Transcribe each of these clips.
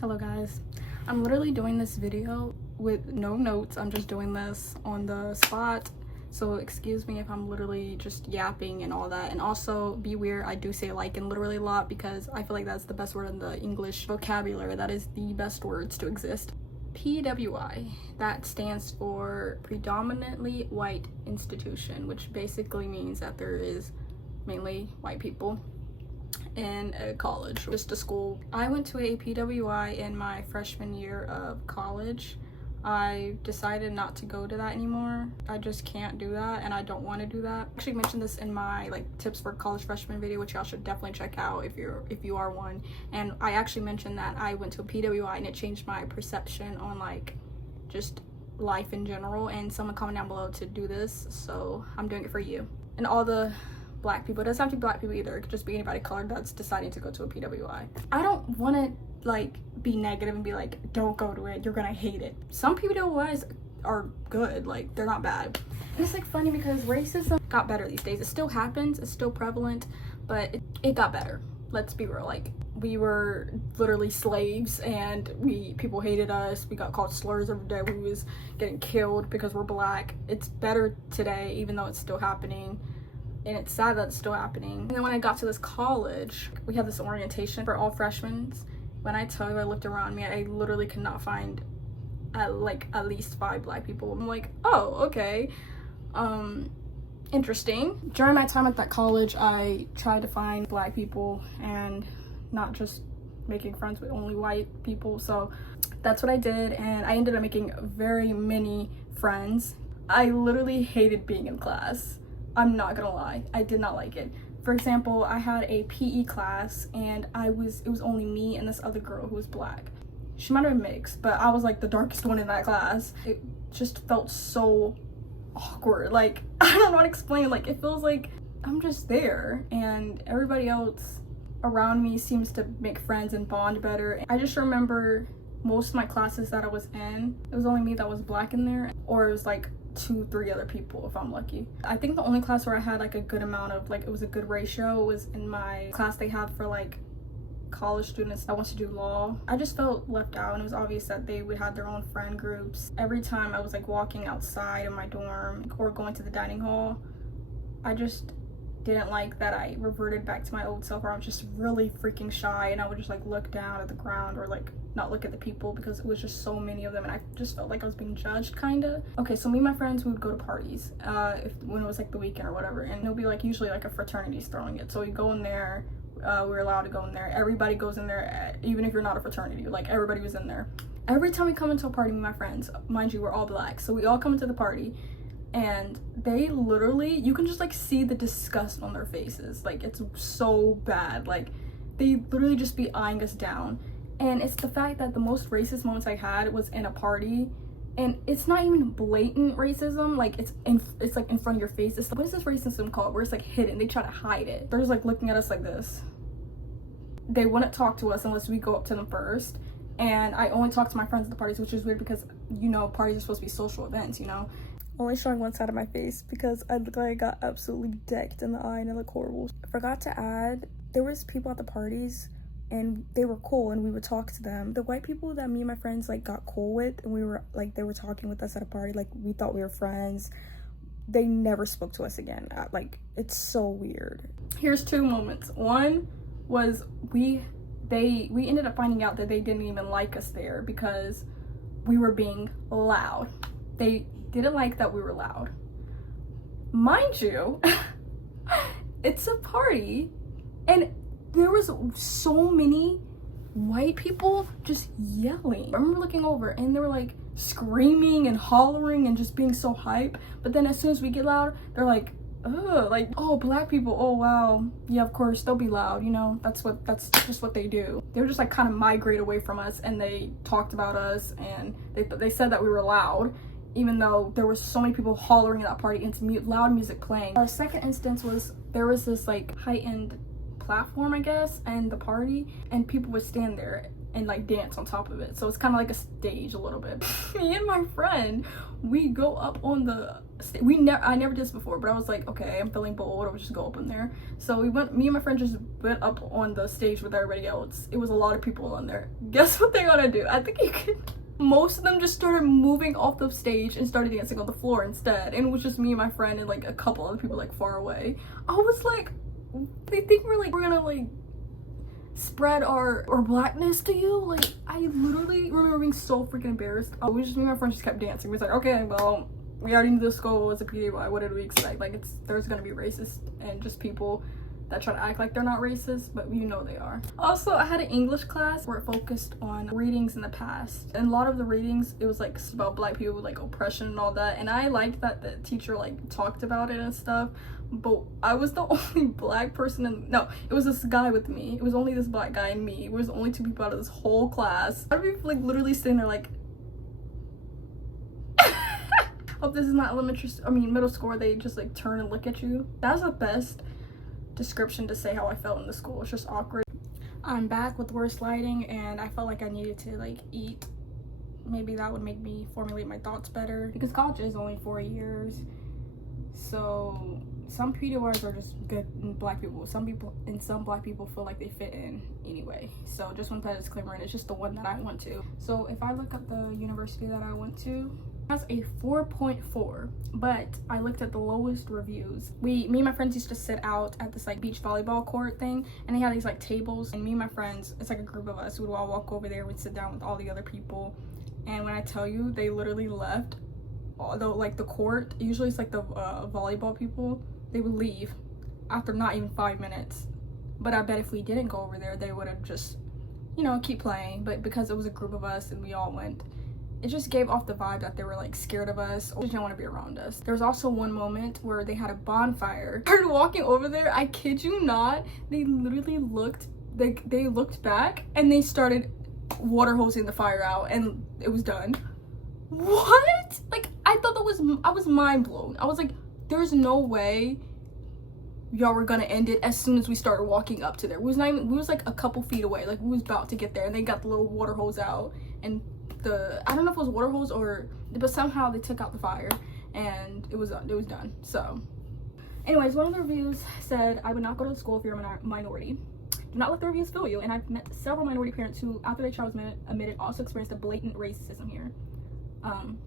Hello guys, I'm literally doing this video with no notes. I'm just doing this on the spot, so excuse me if I'm literally just yapping and all that. And also beware, I do say like and literally a lot because I feel like that's the best word in the English vocabulary. That is the best words to exist. PWI, that stands for predominantly white institution, which basically means that there is mainly white people in a college, just a school. I went to a PWI in my freshman year of college. I decided not to go to that anymore. I just can't do that, and I don't want to do that. I actually mentioned this in my tips for college freshman video, which y'all should definitely check out if you are one. And I actually mentioned that I went to a PWI and it changed my perception on just life in general. And someone comment down below to do this, so I'm doing it for you and all the black people. It doesn't have to be black people either. It could just be anybody colored that's deciding to go to a PWI. I don't want to be negative and be like, don't go to it, you're gonna hate it. Some PWIs are good, they're not bad. And it's funny because racism got better these days. It still happens, it's still prevalent, but it got better. Let's be real. We were literally slaves and people hated us. We got called slurs every day. We was getting killed because we're black. It's better today, even though it's still happening. And it's sad that it's still happening. And then when I got to this college, we had this orientation for all freshmen. When I tell you, I looked around me, I literally could not find at least 5 black people. I'm like, oh, okay, interesting. During my time at that college, I tried to find black people and not just making friends with only white people. So that's what I did, and I ended up making very many friends. I literally hated being in class. I'm not gonna lie, I did not like it. For example, I had a PE class and it was only me and this other girl who was black. She might have been mixed, but I was the darkest one in that class. It just felt so awkward. I don't know how to explain. It feels like I'm just there and everybody else around me seems to make friends and bond better. I just remember most of my classes that I was in, it was only me that was black in there, or it was 2-3 other people if I'm lucky. I think the only class where I had a good amount of it was a good ratio was in my class they have for college students that wants to do law. I just felt left out, and it was obvious that they would have their own friend groups. Every time I was walking outside of my dorm or going to the dining hall, I just didn't like that I reverted back to my old self where I was just really freaking shy and I would just look down at the ground or not look at the people because it was just so many of them, and I just felt like I was being judged kinda. Okay, so me and my friends, we would go to parties when it was the weekend or whatever, and it'll be usually a fraternity's throwing it, so we go in there. We're allowed to go in there. Everybody goes in there, even if you're not a fraternity. Everybody was in there. Every time we come into a party with my friends, mind you, we're all black, so we all come into the party and they literally, you can just see the disgust on their faces. It's so bad. They literally just be eyeing us down. And it's the fact that the most racist moments I had was in a party, and it's not even blatant racism. It's in front of your face. What is this racism called, where it's hidden? They try to hide it. They're just looking at us like this. They wouldn't talk to us unless we go up to them first. And I only talk to my friends at the parties, which is weird because parties are supposed to be social events, Only showing one side of my face because I look like I got absolutely decked in the eye and I look horrible. I forgot to add, there was people at the parties and they were cool and we would talk to them. The white people that me and my friends got cool with, and we were they were talking with us at a party, we thought we were friends, they never spoke to us again. It's so weird. Here's 2 moments. One was we ended up finding out that they didn't even like us there because we were being loud. They didn't like that we were loud. Mind you, it's a party and there was so many white people just yelling. I remember looking over and they were screaming and hollering and just being so hype, but then as soon as we get loud, they're ugh, oh, black people, oh wow, yeah, of course they'll be loud, that's just what they do. They were just kind of migrate away from us, and they talked about us and they said that we were loud, even though there was so many people hollering at that party and loud music playing. Our second instance was there was this heightened platform, I guess, and the party, and people would stand there and like dance on top of it. So it's kind of like a stage a little bit. Me and my friend, we go up on the stage. I never did this before, but I was like, okay, I'm feeling bold, I'll just go up in there. So me and my friend just went up on the stage with everybody else. It was a lot of people on there. Guess what they're gonna do? I think you could, most of them just started moving off the stage and started dancing on the floor instead. And it was just me and my friend and like a couple other people like far away. I was like, they think we're gonna like spread our blackness to you? Like, I literally remember being so freaking embarrassed. Me and my friends just kept dancing. We was like, okay, well, we already knew the school was a PDY. What did we expect? Like, there's gonna be racist and just people that try to act like they're not racist, but you know they are. Also, I had an English class where it focused on readings in the past. And a lot of the readings, it was like about black people, like oppression and all that. And I liked that the teacher like talked about it and stuff. But I was the only black person no, it was this guy with me. It was only this black guy and me. It was the only 2 people out of this whole class. I'd be like literally sitting there like, oh, this is not middle school where they just like turn and look at you. That was the best description to say how I felt in the school. It's just awkward. I'm back with worse lighting and I felt like I needed to like eat. Maybe that would make me formulate my thoughts better because college is only 4 years. So some PDYs are just good in black people. Some black people feel like they fit in anyway. So just want to put a disclaimer in. It's just the one that I went to. So if I look at the university that I went to, it has a 4.4, but I looked at the lowest reviews. Me and my friends used to sit out at this like beach volleyball court thing, and they had these like tables, and me and my friends, it's like a group of us, we would all walk over there, we'd sit down with all the other people, and when I tell you, they literally left. Although like the court, usually it's like the volleyball people, they would leave after not even 5 minutes. But I bet if we didn't go over there, they would have just, you know, keep playing. But because it was a group of us and we all went, it just gave off the vibe that they were like scared of us or didn't want to be around us. There was also one moment where they had a bonfire. I started walking over there, I kid you not, they literally looked back and they started water hosing the fire out and it was done. What? Like, I was mind blown. I was like, there's no way y'all were gonna end it as soon as we started walking up to there. We was like a couple feet away, like we was about to get there, and they got the little water hose out, and I don't know if it was water hose but somehow they took out the fire and it was done. So anyways, one of the reviews said, I would not go to school if you're a minority. Do not let the reviews fool you. And I've met several minority parents who, after their child was admitted, also experienced a blatant racism here.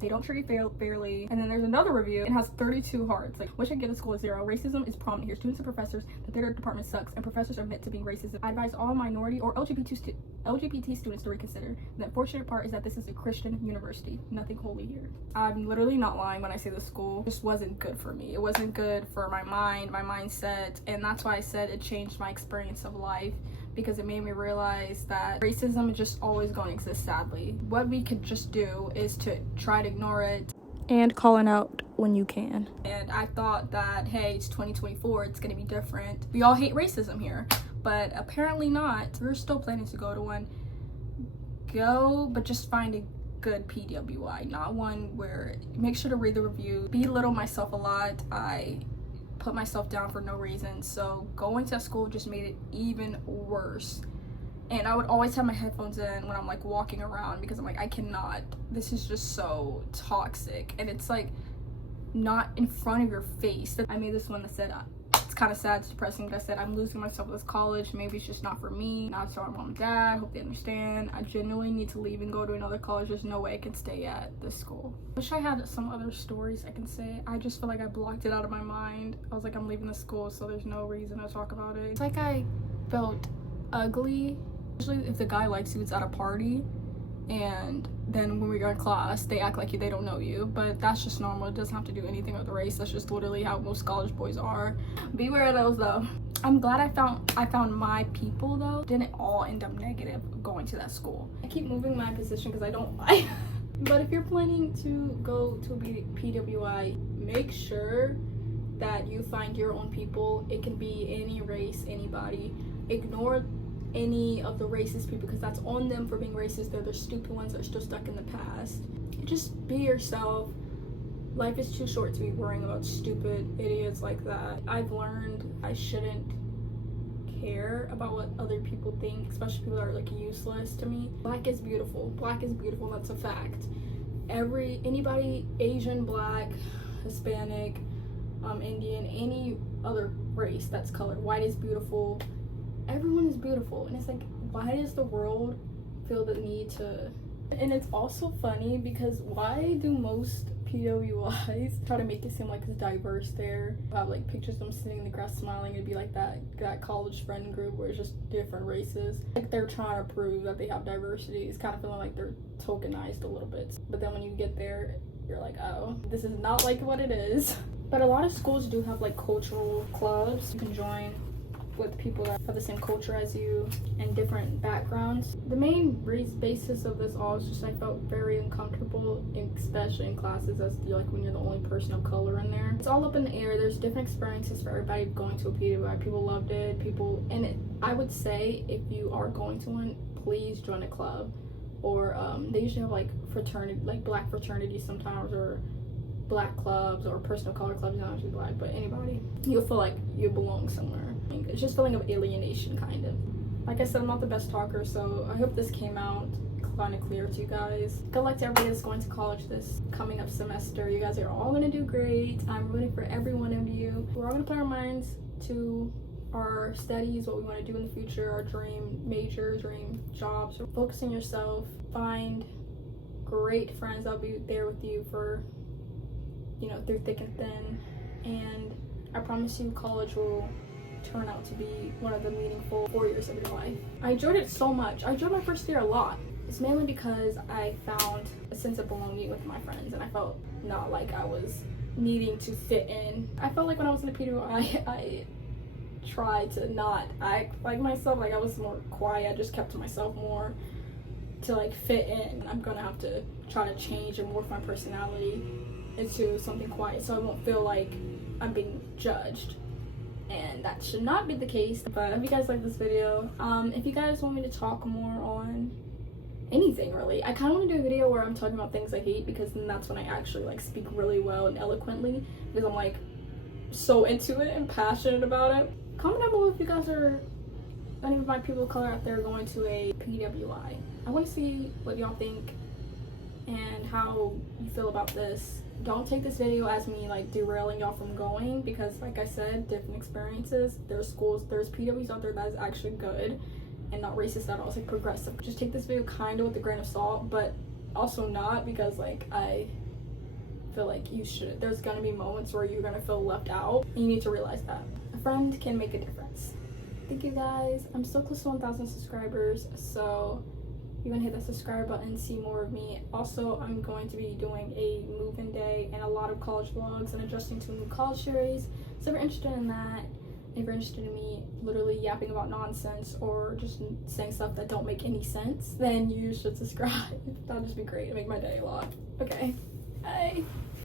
They don't treat you fairly. And then there's another review. It has 32 hearts. Like, wish I could get a school at 0. Racism is prominent here. Students and professors, the theater department sucks, and professors are admit to being racist. I advise all minority or LGBT students to reconsider. The unfortunate part is that this is a Christian university. Nothing holy here. I'm literally not lying when I say the school just wasn't good for me. It wasn't good for my mind, my mindset, and that's why I said it changed my experience of life, because it made me realize that racism is just always going to exist, sadly. What we could just do is to try to ignore it and call it out when you can. And I thought that, hey, it's 2024, it's gonna be different. We all hate racism here, but apparently not. We're still planning to go to one. Go, but just find a good PWI, not one where, make sure to read the review. Belittle myself a lot. I put myself down for no reason, so going to school just made it even worse. And I would always have my headphones in when I'm like walking around, because I'm like, I cannot, this is just so toxic, and it's like not in front of your face. I made this one that said, it's kind of sad, it's depressing, but I said, I'm losing myself at this college, maybe it's just not for me. Now it's our mom and dad, hope they understand. I genuinely need to leave and go to another college. There's no way I can stay at this school. Wish I had some other stories I can say. I just feel like I blocked it out of my mind. I was like, I'm leaving the school, so there's no reason to talk about it. It's like I felt ugly. Usually if the guy likes you, it's at a party, and then when we go in class, they act like they don't know you, but that's just normal. It doesn't have to do anything with the race. That's just literally how most college boys are. Beware of those though. I'm glad I found my people though. Didn't all end up negative going to that school. I keep moving my position because I don't like but if you're planning to go to a PWI, make sure that you find your own people. It can be any race, anybody. Ignore any of the racist people, because that's on them for being racist. They're the stupid ones that are still stuck in the past. Just be yourself. Life is too short to be worrying about stupid idiots like that. I've learned I shouldn't care about what other people think, especially people that are like useless to me. Black is beautiful. Black is beautiful. That's a fact. Anybody Asian, Black, Hispanic, Indian, any other race that's colored, white is beautiful. Everyone is beautiful, and it's like, why does the world feel the need to? And it's also funny because why do most PWIs try to make it seem like it's diverse there? I have like pictures of them sitting in the grass smiling. It'd be like that college friend group where it's just different races. Like they're trying to prove that they have diversity. It's kind of feeling like they're tokenized a little bit. But then when you get there, you're like, oh, this is not like what it is. But a lot of schools do have like cultural clubs you can join with people that have the same culture as you and different backgrounds. The main basis of this all is just I felt very uncomfortable, especially in classes as like when you're the only person of color in there. It's all up in the air. There's different experiences for everybody going to a PWI. People loved it. I would say if you are going to one, please join a club. Or they usually have like fraternity, like black fraternities sometimes, or black clubs, or personal color clubs. Not actually black, but anybody. You'll feel like you belong somewhere. It's just a feeling of alienation, kind of. Like I said, I'm not the best talker, so I hope this came out kind of clear to you guys. Good luck to everybody that's going to college this coming up semester. You guys are all going to do great. I'm rooting for every one of you. We're all going to put our minds to our studies, what we want to do in the future, our dream major, dream jobs. Focus on yourself. Find great friends that'll be there with you for, through thick and thin. And I promise you, college will turn out to be one of the meaningful 4 years of your life. I enjoyed it so much. I enjoyed my first year a lot. It's mainly because I found a sense of belonging with my friends, and I felt not like I was needing to fit in. I felt like when I was in a PWI, I tried to not act like myself, like I was more quiet. I just kept to myself more to like fit in. I'm gonna have to try to change and morph my personality into something quiet so I won't feel like I'm being judged. And that should not be the case. But I hope you guys like this video. If you guys want me to talk more on anything really, I kind of want to do a video where I'm talking about things I hate, because then that's when I actually like speak really well and eloquently, because I'm like so into it and passionate about it. Comment down below if you guys are any of my people of color out there going to a PWI. I want to see what y'all think and how you feel about this. Don't take this video as me like derailing y'all from going, because like I said, different experiences. There's schools, there's PWs out there that is actually good and not racist at all. It's like progressive. Just take this video kind of with a grain of salt, but also not, because like I feel like you should. There's gonna be moments where you're gonna feel left out, and you need to realize that a friend can make a difference. Thank you guys. I'm so close to 1,000 subscribers, so you want to hit that subscribe button and see more of me. Also, I'm going to be doing a move-in day and a lot of college vlogs and adjusting to a new college series. So if you're interested in that, if you're interested in me literally yapping about nonsense or just saying stuff that don't make any sense, then you should subscribe. That'll just be great. It'll make my day a lot. Okay. Bye.